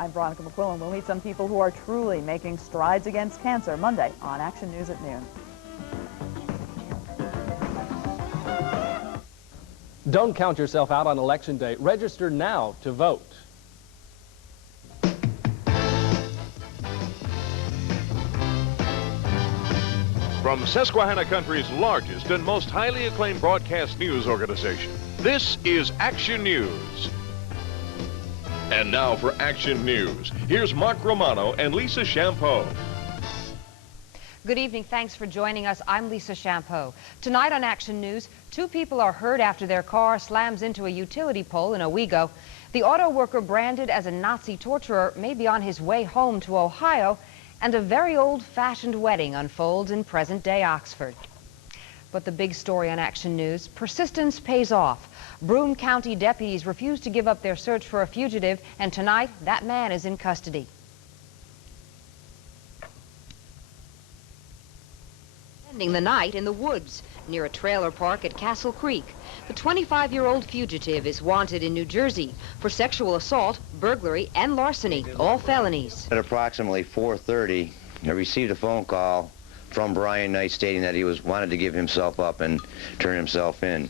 I'm Vernoica McQuilan. We'll meet some people who are truly making strides against cancer Monday on Action News at noon. Don't count yourself out on Election Day. Register now to vote. From Susquehanna Country's largest and most highly acclaimed broadcast news organization, this is Action News. And now for Action News, here's Mark Romano and Lisa Champeau. Good evening. Thanks for joining us. I'm Lisa Champeau. Tonight on Action News, 2 people are hurt after their car slams into a utility pole in Owego. The auto worker branded as a Nazi torturer may be on his way home to Ohio, and a very old-fashioned wedding unfolds in present-day Oxford. But the big story on Action News, persistence pays off. Broome County deputies refuse to give up their search for a fugitive, and tonight that man is in custody. Spending the night in the woods near a trailer park at Castle Creek. The 25-year-old fugitive is wanted in New Jersey for sexual assault, burglary, and larceny, all felonies. At approximately 4:30, I received a phone call from Brian Knight stating that he wanted to give himself up and turn himself in.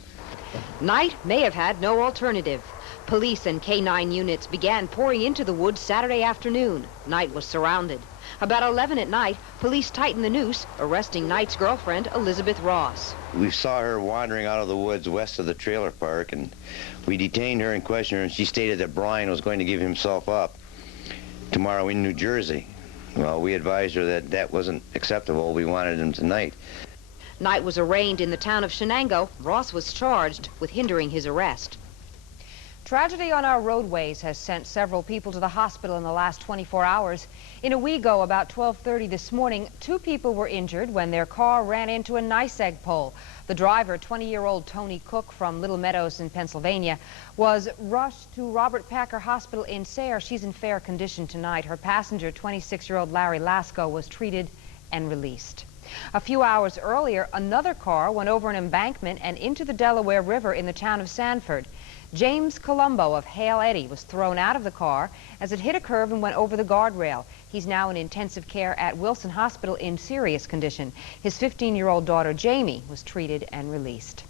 Knight may have had no alternative. Police and K-9 units began pouring into the woods Saturday afternoon. Knight was surrounded. About 11 at night, police tightened the noose, arresting Knight's girlfriend, Elizabeth Ross. We saw her wandering out of the woods west of the trailer park, and we detained her and questioned her, and she stated that Brian was going to give himself up tomorrow in New Jersey. Well, we advised her that that wasn't acceptable. We wanted him tonight. Knight was arraigned in the town of Shenango. Ross was charged with hindering his arrest. Tragedy on our roadways has sent several people to the hospital in the last 24 hours. In Owego, about 12:30 this morning, 2 people were injured when their car ran into a NYSEG pole. The driver, 20-year-old Tony Cook from Little Meadows in Pennsylvania, was rushed to Robert Packer Hospital in Sayre. She's in fair condition tonight. Her passenger, 26-year-old Larry Lasco, was treated and released. A few hours earlier, another car went over an embankment and into the Delaware River in the town of Sanford. James Colombo of Hale Eddy was thrown out of the car as it hit a curve and went over the guardrail. He's now in intensive care at Wilson Hospital in serious condition. His 15-year-old daughter, Jamie, was treated and released.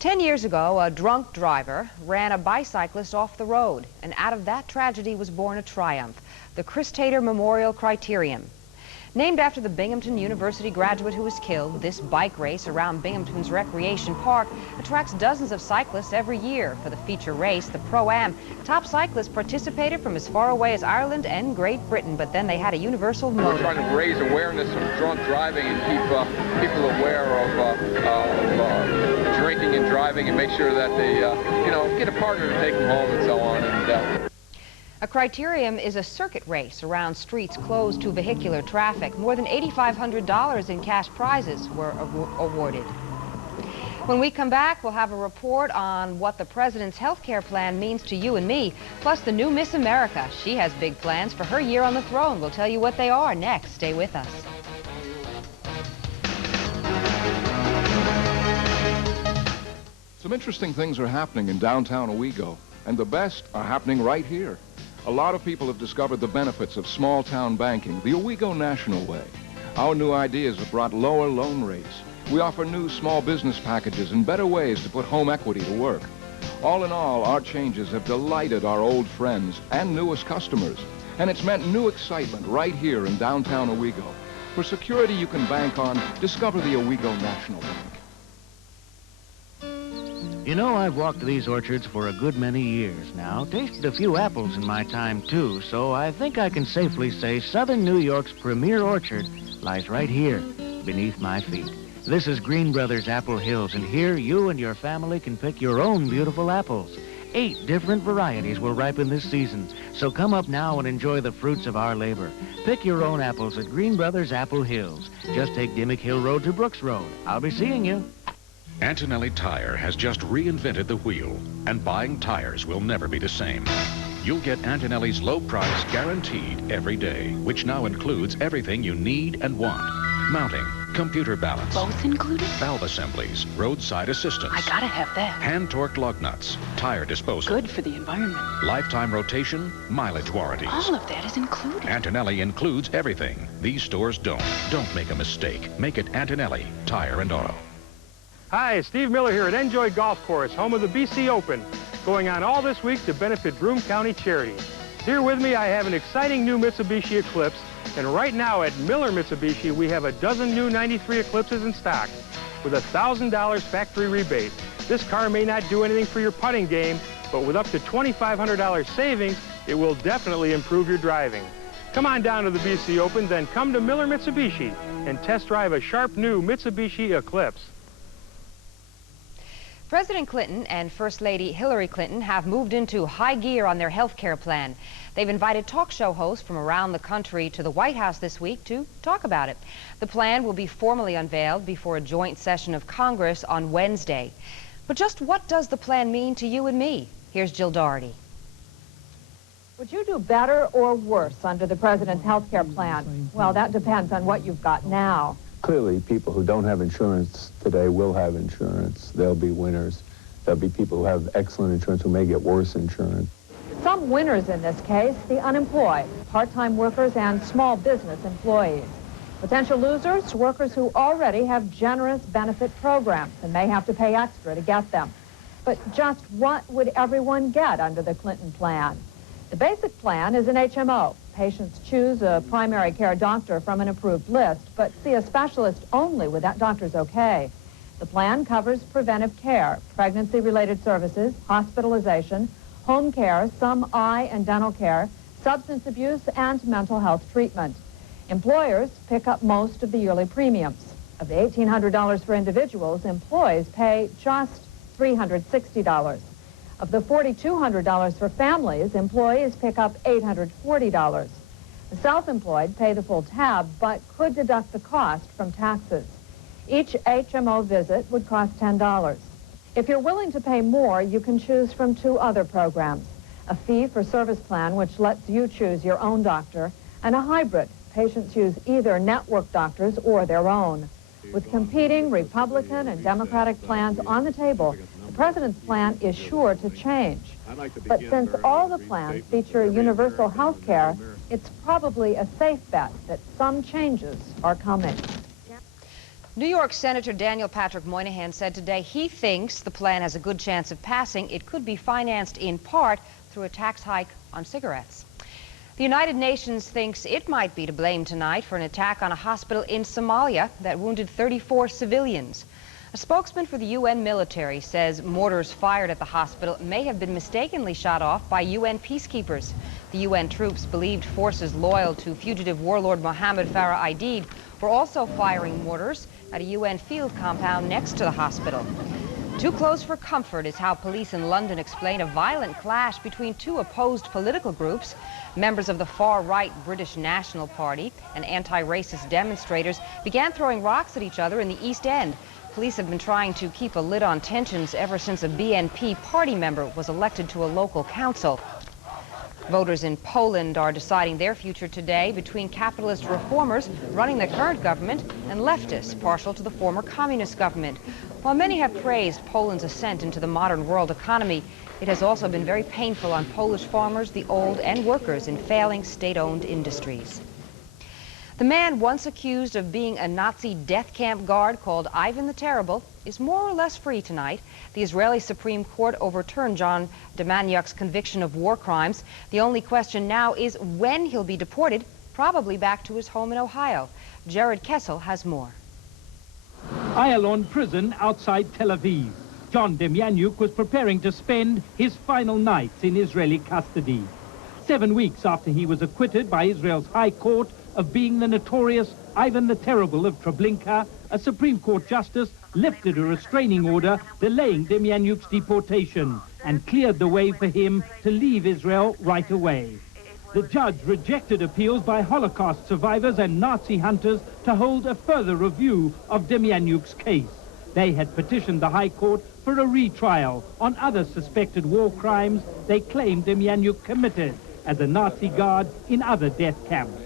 10 years ago, a drunk driver ran a bicyclist off the road, and out of that tragedy was born a triumph, the Chris Tater Memorial Criterium. Named after the Binghamton University graduate who was killed, this bike race around Binghamton's Recreation Park attracts dozens of cyclists every year. For the feature race, the Pro-Am, top cyclists participated from as far away as Ireland and Great Britain, but then they had a universal motive. We're trying to raise awareness of drunk driving and keep people aware of drinking and driving and make sure that they, get a partner to take them home and so on. A criterium is a circuit race around streets closed to vehicular traffic. More than $8,500 in cash prizes were awarded. When we come back, we'll have a report on what the president's health care plan means to you and me, plus the new Miss America. She has big plans for her year on the throne. We'll tell you what they are next. Stay with us. Some interesting things are happening in downtown Owego, and the best are happening right here. A lot of people have discovered the benefits of small-town banking, the Owego National Way. Our new ideas have brought lower loan rates. We offer new small business packages and better ways to put home equity to work. All in all, our changes have delighted our old friends and newest customers, and it's meant new excitement right here in downtown Owego. For security you can bank on, discover the Owego National Bank. You know, I've walked these orchards for a good many years now. Tasted a few apples in my time, too, so I think I can safely say Southern New York's premier orchard lies right here, beneath my feet. This is Green Brothers Apple Hills, and here you and your family can pick your own beautiful apples. 8 different varieties will ripen this season, so come up now and enjoy the fruits of our labor. Pick your own apples at Green Brothers Apple Hills. Just take Dimmick Hill Road to Brooks Road. I'll be seeing you. Antonelli Tire has just reinvented the wheel, and buying tires will never be the same. You'll get Antonelli's low price guaranteed every day, which now includes everything you need and want. mounting, computer balance. Both included? Valve assemblies, roadside assistance. I gotta have that. Hand-torqued lug nuts, tire disposal. Good for the environment. Lifetime rotation, mileage warranties. All of that is included. Antonelli includes everything. These stores don't. Don't make a mistake. Make it Antonelli, Tire and Auto. Hi, Steve Miller here at Enjoy Golf Course, home of the BC Open, going on all this week to benefit Broome County charities. Here with me, I have an exciting new Mitsubishi Eclipse, and right now at Miller Mitsubishi, we have a dozen new 93 Eclipses in stock with a $1,000 factory rebate. This car may not do anything for your putting game, but with up to $2,500 savings, it will definitely improve your driving. Come on down to the BC Open, then come to Miller Mitsubishi and test drive a sharp new Mitsubishi Eclipse. President Clinton and First Lady Hillary Clinton have moved into high gear on their health care plan. They've invited talk show hosts from around the country to the White House this week to talk about it. The plan will be formally unveiled before a joint session of Congress on Wednesday. But just what does the plan mean to you and me? Here's Jill Doherty. Would you do better or worse under the president's health care plan? Well, that depends on what you've got now. Clearly, people who don't have insurance today will have insurance. They'll be winners. There'll be people who have excellent insurance who may get worse insurance. Some winners in this case, the unemployed, part-time workers, and small business employees. Potential losers, workers who already have generous benefit programs and may have to pay extra to get them. But just what would everyone get under the Clinton plan? The basic plan is an HMO. Patients choose a primary care doctor from an approved list, but see a specialist only when that doctor's okay. The plan covers preventive care, pregnancy-related services, hospitalization, home care, some eye and dental care, substance abuse, and mental health treatment. Employers pick up most of the yearly premiums. Of the $1,800 for individuals, employees pay just $360. Of the $4,200 for families, employees pick up $840. The self-employed pay the full tab, but could deduct the cost from taxes. Each HMO visit would cost $10. If you're willing to pay more, you can choose from two other programs: a fee-for-service plan, which lets you choose your own doctor, and a hybrid. Patients use either network doctors or their own. With competing Republican and Democratic plans on the table, the president's plan is sure to change. But since all the plans feature universal health care, it's probably a safe bet that some changes are coming. New York Senator Daniel Patrick Moynihan said today he thinks the plan has a good chance of passing. It could be financed in part through a tax hike on cigarettes. The United Nations thinks it might be to blame tonight for an attack on a hospital in Somalia that wounded 34 civilians. A spokesman for the UN military says mortars fired at the hospital may have been mistakenly shot off by UN peacekeepers. The UN troops believed forces loyal to fugitive warlord Mohammed Farah Aidid were also firing mortars at a UN field compound next to the hospital. Too close for comfort is how police in London explain a violent clash between two opposed political groups. Members of the far-right British National Party and anti-racist demonstrators began throwing rocks at each other in the East End. Police have been trying to keep a lid on tensions ever since a BNP party member was elected to a local council. Voters in Poland are deciding their future today between capitalist reformers running the current government and leftists partial to the former communist government. While many have praised Poland's ascent into the modern world economy, it has also been very painful on Polish farmers, the old, and workers in failing state-owned industries. The man once accused of being a Nazi death camp guard called Ivan the Terrible is more or less free tonight. The Israeli Supreme Court overturned John Demaniuk's conviction of war crimes. The only question now is when he'll be deported, probably back to his home in Ohio. Jared Kessel has more. Ayalon prison outside Tel Aviv. John Demjanjuk was preparing to spend his final nights in Israeli custody. 7 weeks after he was acquitted by Israel's High Court of being the notorious Ivan the Terrible of Treblinka, a Supreme Court justice lifted a restraining order delaying Demjanjuk's deportation and cleared the way for him to leave Israel right away. The judge rejected appeals by Holocaust survivors and Nazi hunters to hold a further review of Demjanjuk's case. They had petitioned the High Court for a retrial on other suspected war crimes they claimed Demjanjuk committed as a Nazi guard in other death camps.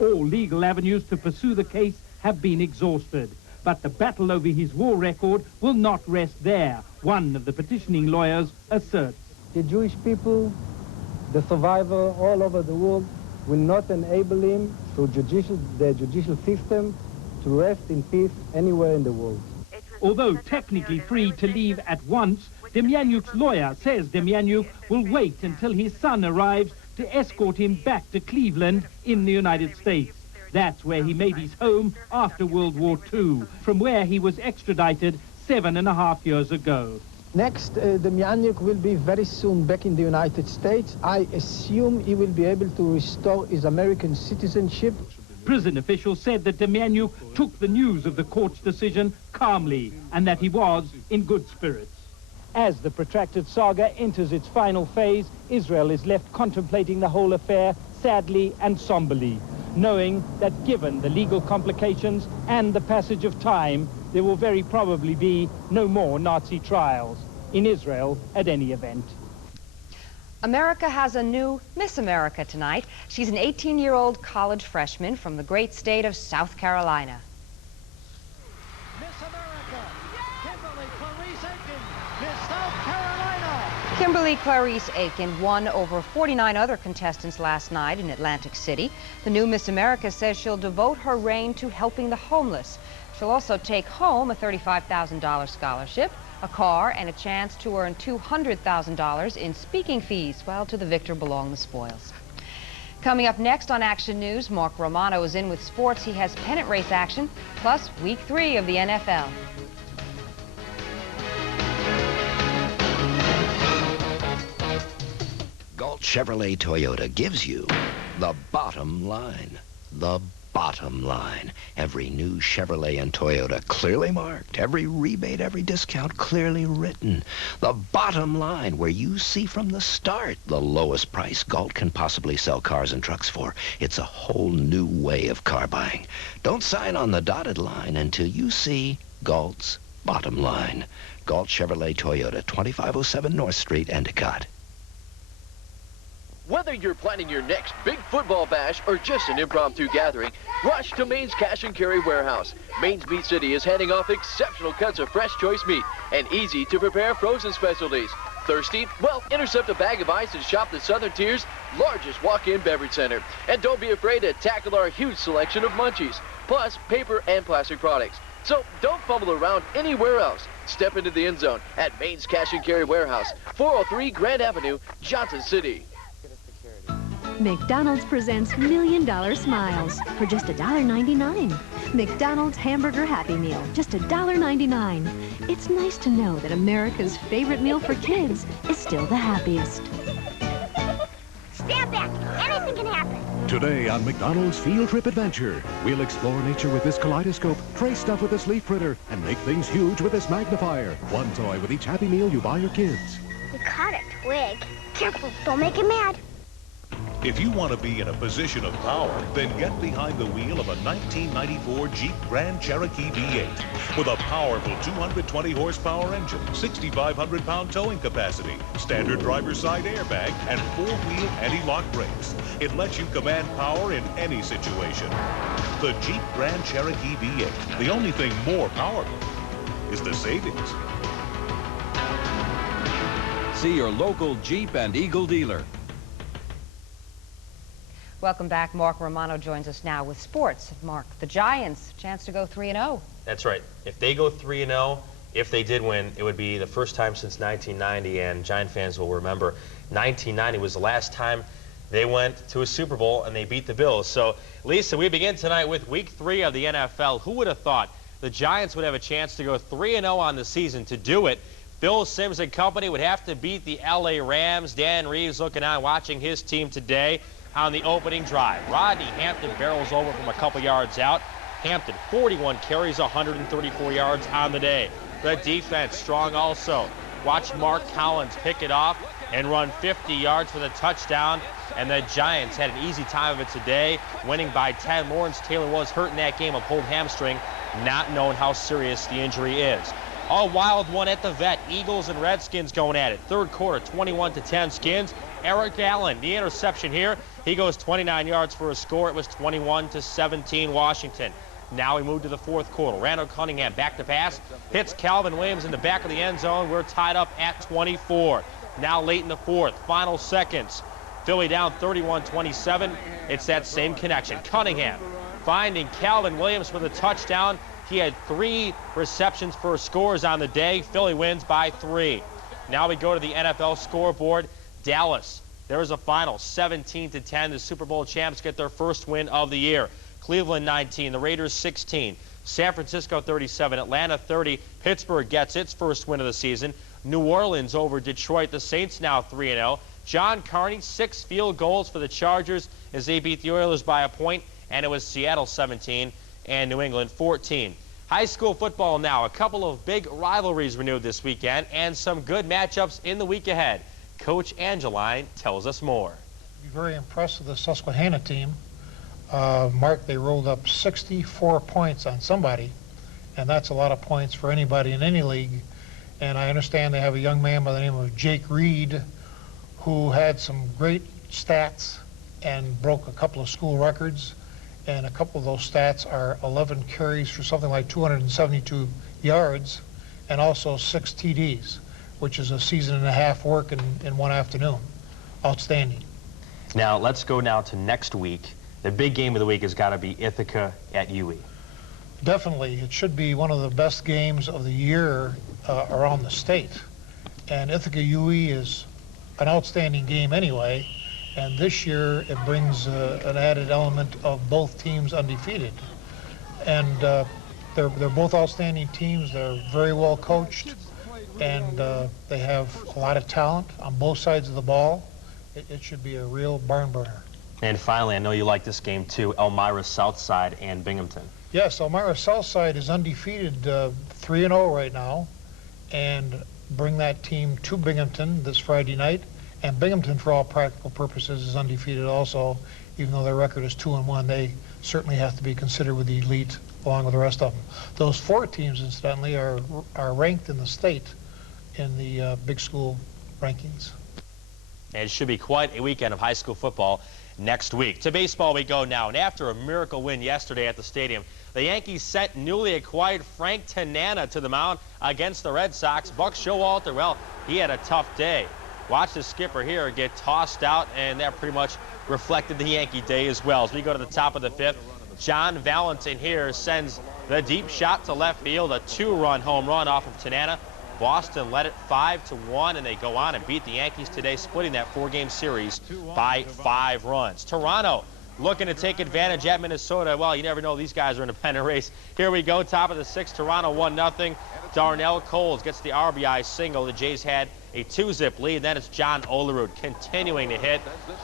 All legal avenues to pursue the case have been exhausted. But the battle over his war record will not rest there, one of the petitioning lawyers asserts. The Jewish people, the survivor all over the world, will not enable him through the judicial system to rest in peace anywhere in the world. Although technically free to leave at once, Demjanjuk's lawyer says Demjanjuk will wait until his son arrives to escort him back to Cleveland in the United States. That's where he made his home after World War II, from where he was extradited 7.5 years ago. Next, Demjanjuk will be very soon back in the United States. I assume he will be able to restore his American citizenship. Prison officials said that Demjanjuk took the news of the court's decision calmly and that he was in good spirits. As the protracted saga enters its final phase, Israel is left contemplating the whole affair sadly and somberly, knowing that given the legal complications and the passage of time, there will very probably be no more Nazi trials in Israel at any event. America has a new Miss America tonight. She's an 18-year-old college freshman from the great state of South Carolina. Miss America, Kimberly Clarice Aiken, Miss South Carolina. Kimberly Clarice Aiken won over 49 other contestants last night in Atlantic City. The new Miss America says she'll devote her reign to helping the homeless. She'll also take home a $35,000 scholarship, a car, and a chance to earn $200,000 in speaking fees. Well, to the victor belong the spoils. Coming up next on Action News, Mark Romano is in with sports. He has pennant race action, plus Week 3 of the NFL. Galt Chevrolet Toyota gives you the bottom line. The bottom line. Every new Chevrolet and Toyota clearly marked. Every rebate, every discount clearly written. The bottom line, where you see from the start the lowest price Galt can possibly sell cars and trucks for. It's a whole new way of car buying. Don't sign on the dotted line until you see Galt's bottom line. Galt Chevrolet Toyota, 2507 North Street, Endicott. Whether you're planning your next big football bash or just an impromptu gathering, rush to Maine's Cash and Carry Warehouse. Maine's Meat City is handing off exceptional cuts of fresh choice meat and easy to prepare frozen specialties. Thirsty? Well, intercept a bag of ice and shop the Southern Tier's largest walk-in beverage center. And don't be afraid to tackle our huge selection of munchies, plus paper and plastic products. So don't fumble around anywhere else. Step into the end zone at Maine's Cash and Carry Warehouse, 403 Grand Avenue, Johnson City. McDonald's presents $1 Million Smiles for just $1.99. McDonald's Hamburger Happy Meal, just $1.99. It's nice to know that America's favorite meal for kids is still the happiest. Stand back. Anything can happen. Today on McDonald's Field Trip Adventure, we'll explore nature with this kaleidoscope, trace stuff with this leaf printer, and make things huge with this magnifier. One toy with each Happy Meal you buy your kids. You caught a twig. Careful, don't make it mad. If you want to be in a position of power, then get behind the wheel of a 1994 Jeep Grand Cherokee V8 with a powerful 220 horsepower engine, 6,500-pound towing capacity, standard driver's side airbag, and four-wheel anti-lock brakes. It lets you command power in any situation. The Jeep Grand Cherokee V8. The only thing more powerful is the savings. See your local Jeep and Eagle dealer. Welcome back. Mark Romano joins us now with sports. Mark, the Giants, chance to go 3-0. That's right. If they go 3-0, if they did win, it would be the first time since 1990, and Giant fans will remember 1990 was the last time they went to a Super Bowl and they beat the Bills. So, Lisa, we begin tonight with Week 3 of the NFL. Who would have thought the Giants would have a chance to go 3-0 on the season? To do it, Bill Sims and company would have to beat the L.A. Rams. Dan Reeves looking on, watching his team today on the opening drive. Rodney Hampton barrels over from a couple yards out. Hampton, 41 carries, 134 yards on the day. The defense strong also. Watch Mark Collins pick it off and run 50 yards for the touchdown. And the Giants had an easy time of it today, winning by 10. Lawrence Taylor was hurt in that game, a pulled hamstring, not knowing how serious the injury is. A wild one at the vet. Eagles and Redskins going at it. Third quarter, 21-10 Skins. Eric Allen, the interception here. He goes 29 yards for a score. It was 21-17 Washington. Now we move to the fourth quarter. Randall Cunningham back to pass, hits Calvin Williams in the back of the end zone. We're tied up at 24. Now late in the fourth, final seconds. Philly down 31-27. It's that same connection. Cunningham finding Calvin Williams for the touchdown. He had 3 receptions for scores on the day. Philly wins by 3. Now we go to the NFL scoreboard. Dallas, there was a final, 17-10. The Super Bowl champs get their first win of the year. Cleveland 19, the Raiders 16. San Francisco 37, Atlanta 30. Pittsburgh gets its first win of the season. New Orleans over Detroit. The Saints now 3-0. John Carney, 6 field goals for the Chargers as they beat the Oilers by a point, and it was Seattle 17 and New England 14. High school football now. A couple of big rivalries renewed this weekend and some good matchups in the week ahead. Coach Angeline tells us more. Very impressed with the Susquehanna team. Mark, they rolled up 64 points on somebody, and that's a lot of points for anybody in any league. And I understand they have a young man by the name of Jake Reed who had some great stats and broke a couple of school records. And a couple of those stats are 11 carries for something like 272 yards and also 6 TDs, which is a season and a half work in one afternoon. Outstanding. Now let's go now to next week. The big game of the week has got to be Ithaca at UE. Definitely. It should be one of the best games of the year around the state. And Ithaca UE is an outstanding game anyway. And this year it brings an added element of both teams undefeated. And they're both outstanding teams. They're very well coached. And they have a lot of talent on both sides of the ball. It should be a real barn burner. And finally, I know you like this game too, Elmira Southside and Binghamton. Yes, Elmira Southside is undefeated 3-0 right now, and bring that team to Binghamton this Friday night. And Binghamton, for all practical purposes, is undefeated also, even though their record is 2-1. They certainly have to be considered with the elite along with the rest of them. Those 4 teams, incidentally, are ranked in the state in the big school rankings. And it should be quite a weekend of high school football next week. To baseball we go now, and after a miracle win yesterday at the stadium, the Yankees sent newly acquired Frank Tanana to the mound against the Red Sox. Buck Showalter, well, he had a tough day. Watch the skipper here get tossed out, and that pretty much reflected the Yankee day as well. As we go to the top of the 5th, John Valentin here sends the deep shot to left field, a 2-run home run off of Tanana. Boston led it 5-1, and they go on and beat the Yankees today, splitting that 4-game series by 5 runs. Toronto looking to take advantage at Minnesota. Well, you never know. These guys are in a pennant race. Here we go, top of the 6th, Toronto 1-0. Darnell Coles gets the RBI single. The Jays had a 2-zip lead. Then it's John Olerud continuing to hit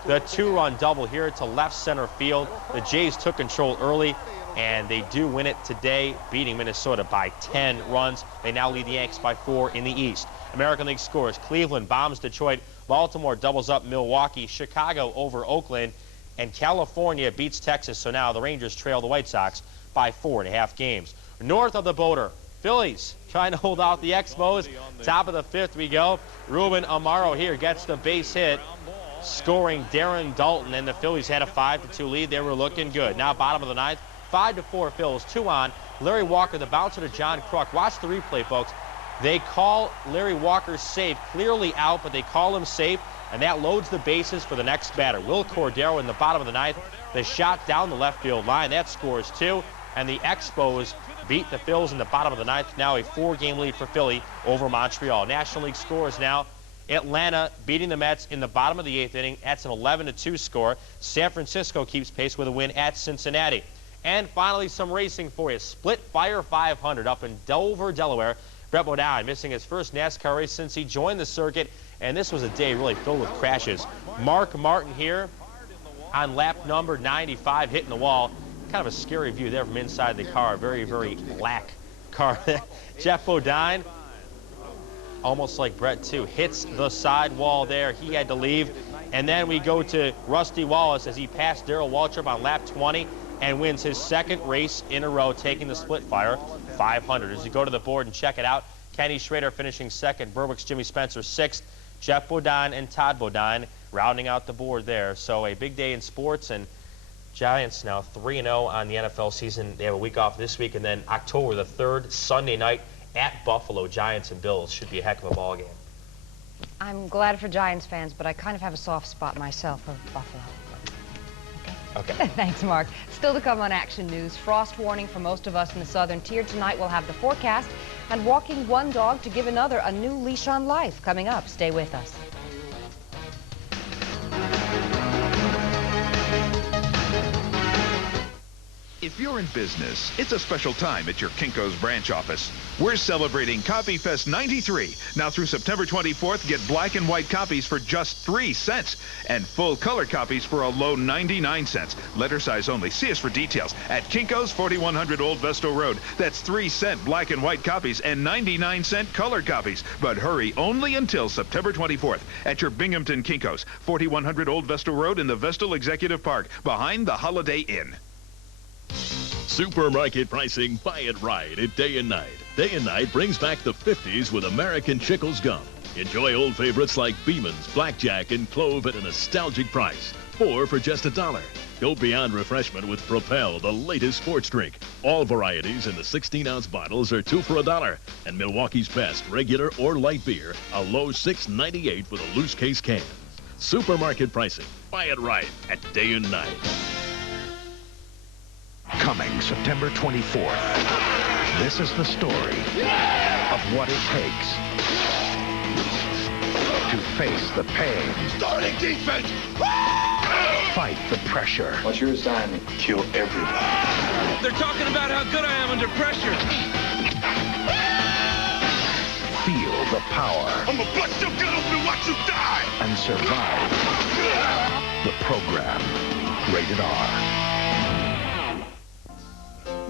the 2-run double here to left center field. The Jays took control early, and they do win it today, beating Minnesota by 10 runs. They now lead the Yankees by 4 in the East. American League scores: Cleveland bombs Detroit, Baltimore doubles up Milwaukee, Chicago over Oakland, and California beats Texas. So now the Rangers trail the White Sox by 4.5 games. North of the border, Phillies trying to hold out the Expos. Top of the 5th we go. Ruben Amaro here gets the base hit, scoring Darren Dalton, and the Phillies had a 5-2 lead. They were looking good. Now bottom of the 9th, 5-4 Phils, 2 on. Larry Walker, the bouncer to John Kruk. Watch the replay, folks. They call Larry Walker safe, clearly out, but they call him safe, and that loads the bases for the next batter. Will Cordero in the bottom of the 9th. The shot down the left field line, that scores 2, and the Expos beat the Phils in the bottom of the 9th. Now a 4-game lead for Philly over Montreal. National League scores now: Atlanta beating the Mets in the bottom of the 8th inning. That's an 11-2 score. San Francisco keeps pace with a win at Cincinnati. And finally, some racing for you. Split Fire 500 up in Dover, Delaware. Brett Bodine missing his first NASCAR race since he joined the circuit, and this was a day really filled with crashes. Mark Martin here on lap number 95, hitting the wall. Kind of a scary view there from inside the car. Very, very black car. Jeff Bodine, almost like Brett too, hits the side wall there. He had to leave. And then we go to Rusty Wallace as he passed Darrell Waltrip on lap 20 and wins his 2nd race in a row, taking the Split Fire 500. As you go to the board and check it out, Kenny Schrader finishing 2nd, Berwick's Jimmy Spencer 6th, Jeff Bodine and Todd Bodine rounding out the board there. So a big day in sports, and Giants now 3-0 on the NFL season. They have a week off this week, and then October the 3rd, Sunday night at Buffalo. Giants and Bills. Should be a heck of a ball game. I'm glad for Giants fans, but I kind of have a soft spot myself for Buffalo. Okay. Thanks, Mark. Still to come on Action News, frost warning for most of us in the southern tier. Tonight we'll have the forecast and walking one dog to give another a new leash on life. Coming up, stay with us. If you're in business, it's a special time at your Kinko's branch office. We're celebrating Copy Fest 93. Now through September 24th, get black and white copies for just 3 cents and full color copies for a low 99 cents. Letter size only. See us for details at Kinko's, 4100 Old Vestal Road. That's 3-cent black and white copies and 99-cent color copies. But hurry, only until September 24th at your Binghamton Kinko's, 4100 Old Vestal Road in the Vestal Executive Park, behind the Holiday Inn. Supermarket pricing, buy it right at Day and Night. Day and Night brings back the 50s with American Chickles Gum. Enjoy old favorites like Beeman's, Blackjack, and Clove at a nostalgic price. 4 for just $1. Go beyond refreshment with Propel, the latest sports drink. All varieties in the 16-ounce bottles are 2 for $1. And Milwaukee's Best, regular or light beer, a low $6.98 for the loose case cans. Supermarket pricing, buy it right at Day and Night. Coming September 24th, this is the story of what it takes to face the pain. Starting defense! Fight the pressure. What's your assignment? Kill everybody. They're talking about how good I am under pressure. Feel the power. I'm gonna bust your gun open and watch you die! And survive the program. Rated R.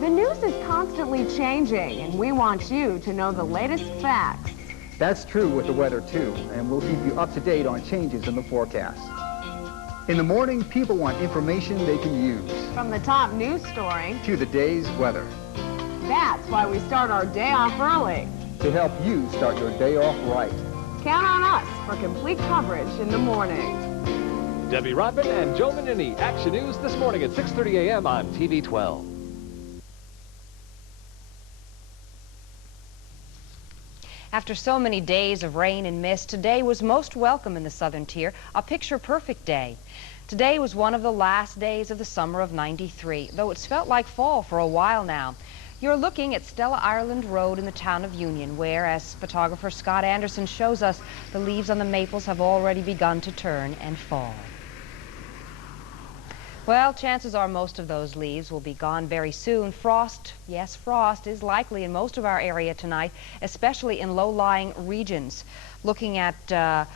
The news is constantly changing, and we want you to know the latest facts. That's true with the weather, too, and we'll keep you up to date on changes in the forecast. In the morning, people want information they can use. From the top news story to the day's weather. That's why we start our day off early. To help you start your day off right. Count on us for complete coverage in the morning. Debbie Rodman and Joe Mignini. Action News this morning at 6:30 a.m. on TV 12. After so many days of rain and mist, today was most welcome in the southern tier, a picture-perfect day. Today was one of the last days of the summer of '93, though it's felt like fall for a while now. You're looking at Stella Ireland Road in the town of Union, where, as photographer Scott Anderson shows us, the leaves on the maples have already begun to turn and fall. Well, chances are most of those leaves will be gone very soon. Frost, yes, frost is likely in most of our area tonight, especially in low-lying regions. Looking at the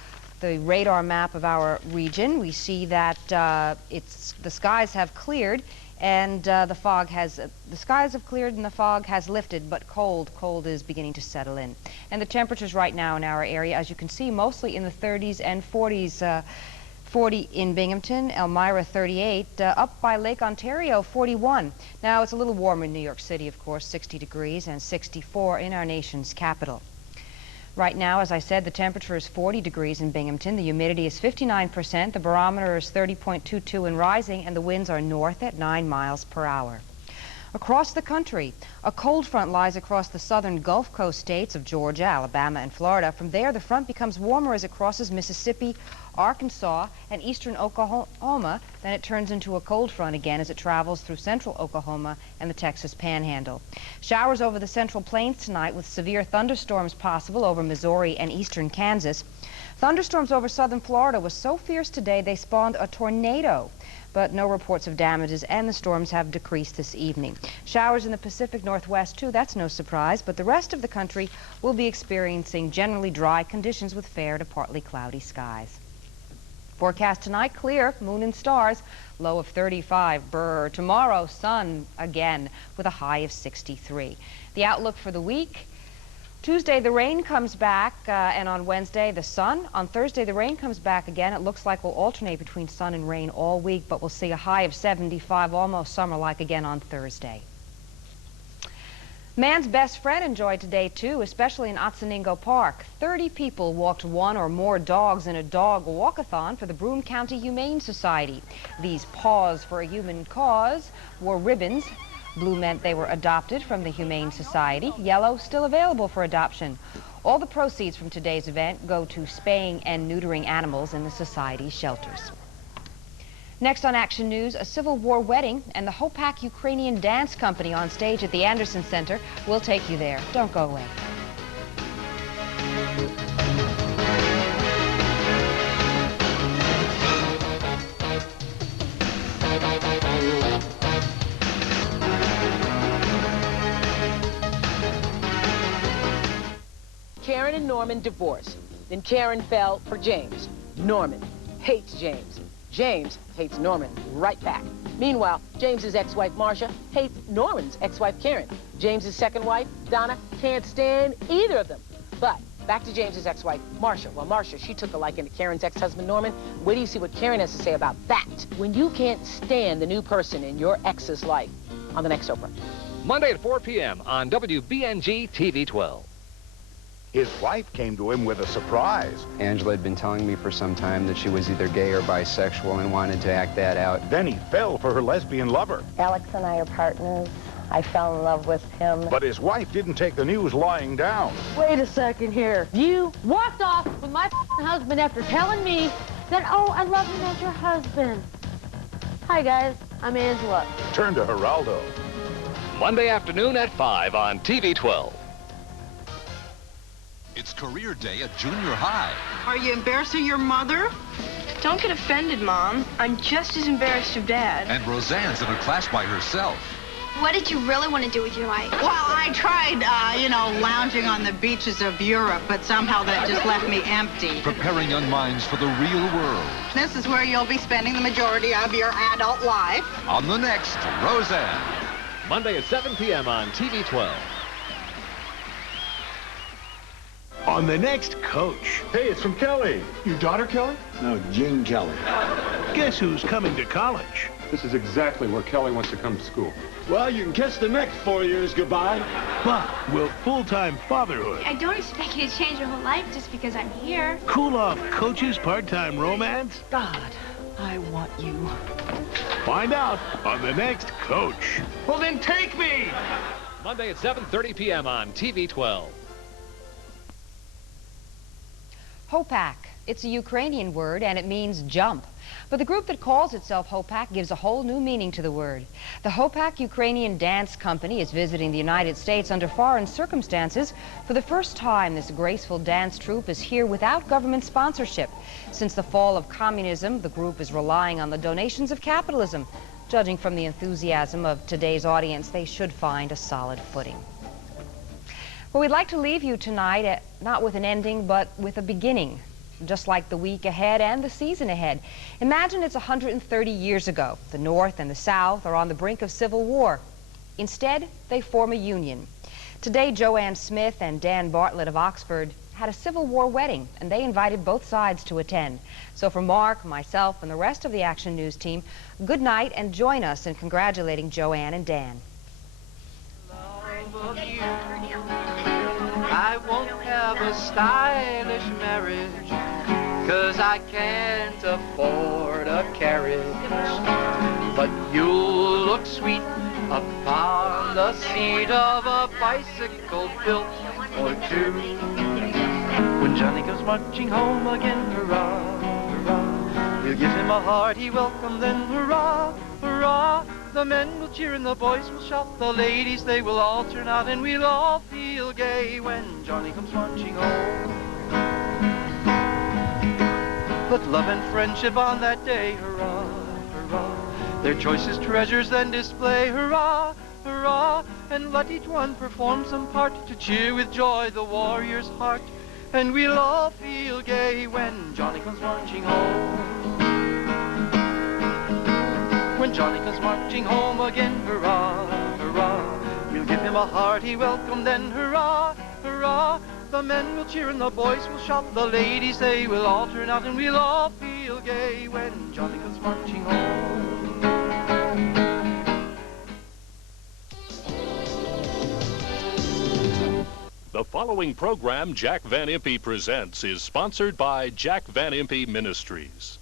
radar map of our region, we see that the skies have cleared and the skies have cleared and the fog has lifted, but cold is beginning to settle in. And the temperatures right now in our area, as you can see, mostly in the 30s and 40s. 40 in Binghamton, Elmira 38, up by Lake Ontario 41. Now it's a little warmer in New York City, of course, 60 degrees and 64 in our nation's capital. Right now, as I said, the temperature is 40 degrees in Binghamton, the humidity is 59%, the barometer is 30.22 and rising, and the winds are north at 9 miles per hour. Across the country, a cold front lies across the southern Gulf Coast states of Georgia, Alabama, and Florida. From there, the front becomes warmer as it crosses Mississippi, Arkansas, and eastern Oklahoma. Then it turns into a cold front again as it travels through central Oklahoma and the Texas Panhandle. Showers over the Central Plains tonight with severe thunderstorms possible over Missouri and eastern Kansas. Thunderstorms over southern Florida was so fierce today they spawned a tornado, but no reports of damages, and the storms have decreased this evening. Showers in the Pacific Northwest, too, that's no surprise, but the rest of the country will be experiencing generally dry conditions with fair to partly cloudy skies. Forecast tonight, clear, moon and stars, low of 35. Brr. Tomorrow, sun again with a high of 63. The outlook for the week: Tuesday, the rain comes back, and on Wednesday, the sun. On Thursday, the rain comes back again. It looks like we'll alternate between sun and rain all week, but we'll see a high of 75, almost summer-like again on Thursday. Man's best friend enjoyed today, too, especially in Otsiningo Park. 30 people walked one or more dogs in a dog walkathon for the Broome County Humane Society. These Paws for a Human Cause wore ribbons. Blue meant they were adopted from the Humane Society. Yellow, still available for adoption. All the proceeds from today's event go to spaying and neutering animals in the Society's shelters. Next on Action News, a Civil War wedding and the Hopak Ukrainian Dance Company on stage at the Anderson Center. We'll take you there. Don't go away. Karen and Norman divorced. Then Karen fell for James. Norman hates James. James hates Norman right back. Meanwhile, James's ex-wife, Marcia, hates Norman's ex-wife, Karen. James's second wife, Donna, can't stand either of them. But back to James's ex-wife, Marcia. Well, Marcia, she took a liking to Karen's ex-husband, Norman. Wait till you see what Karen has to say about that. When you can't stand the new person in your ex's life. On the next Oprah. Monday at 4 p.m. on WBNG-TV 12. His wife came to him with a surprise. Angela had been telling me for some time that she was either gay or bisexual and wanted to act that out. Then he fell for her lesbian lover. Alex and I are partners. I fell in love with him. But his wife didn't take the news lying down. Wait a second here. You walked off with my husband after telling me that, oh, I love him as your husband. Hi, guys. I'm Angela. Turn to Geraldo. Monday afternoon at 5 on TV 12. It's career day at junior high. Are you embarrassing your mother? Don't get offended, Mom. I'm just as embarrassed of Dad. And Roseanne's in a class by herself. What did you really want to do with your life? Well, I tried, lounging on the beaches of Europe, but somehow that just left me empty. Preparing young minds for the real world. This is where you'll be spending the majority of your adult life. On the next Roseanne. Monday at 7 p.m. on TV 12. On the next Coach. Hey, it's from Kelly. Your daughter, Kelly? No, Jean Kelly. Guess who's coming to college? This is exactly where Kelly wants to come to school. Well, you can kiss the next 4 years goodbye. But will full-time fatherhood... I don't expect you to change your whole life just because I'm here. Cool off Coach's part-time romance? God, I want you. Find out on the next Coach. Well, then take me! Monday at 7:30 p.m. on TV 12. Hopak. It's a Ukrainian word and it means jump. But the group that calls itself Hopak gives a whole new meaning to the word. The Hopak Ukrainian Dance Company is visiting the United States under foreign circumstances. For the first time, this graceful dance troupe is here without government sponsorship. Since the fall of communism, the group is relying on the donations of capitalism. Judging from the enthusiasm of today's audience, they should find a solid footing. Well, we'd like to leave you tonight not with an ending, but with a beginning. Just like the week ahead and the season ahead. Imagine it's 130 years ago. The North and the South are on the brink of civil war. Instead, they form a union. Today, Joanne Smith and Dan Bartlett of Oxford had a Civil War wedding, and they invited both sides to attend. So for Mark, myself, and the rest of the Action News team, good night and join us in congratulating Joanne and Dan. I won't have a stylish marriage, 'cause I can't afford a carriage. But you'll look sweet upon the seat of a bicycle built for two. When Johnny comes marching home again, hurrah, hurrah, we'll give him a hearty welcome then, hurrah, hurrah. The men will cheer and the boys will shout, the ladies, they will all turn out, and we'll all feel gay when Johnny comes marching home. Put love and friendship on that day, hurrah, hurrah. Their choicest treasures then display, hurrah, hurrah. And let each one perform some part to cheer with joy the warrior's heart. And we'll all feel gay when Johnny comes marching home. When Johnny comes marching home again, hurrah, hurrah. We'll give him a hearty welcome then, hurrah, hurrah. The men will cheer and the boys will shout, the ladies, they will all turn out, and we'll all feel gay when Johnny comes marching home. The following program, Jack Van Impe Presents, is sponsored by Jack Van Impe Ministries.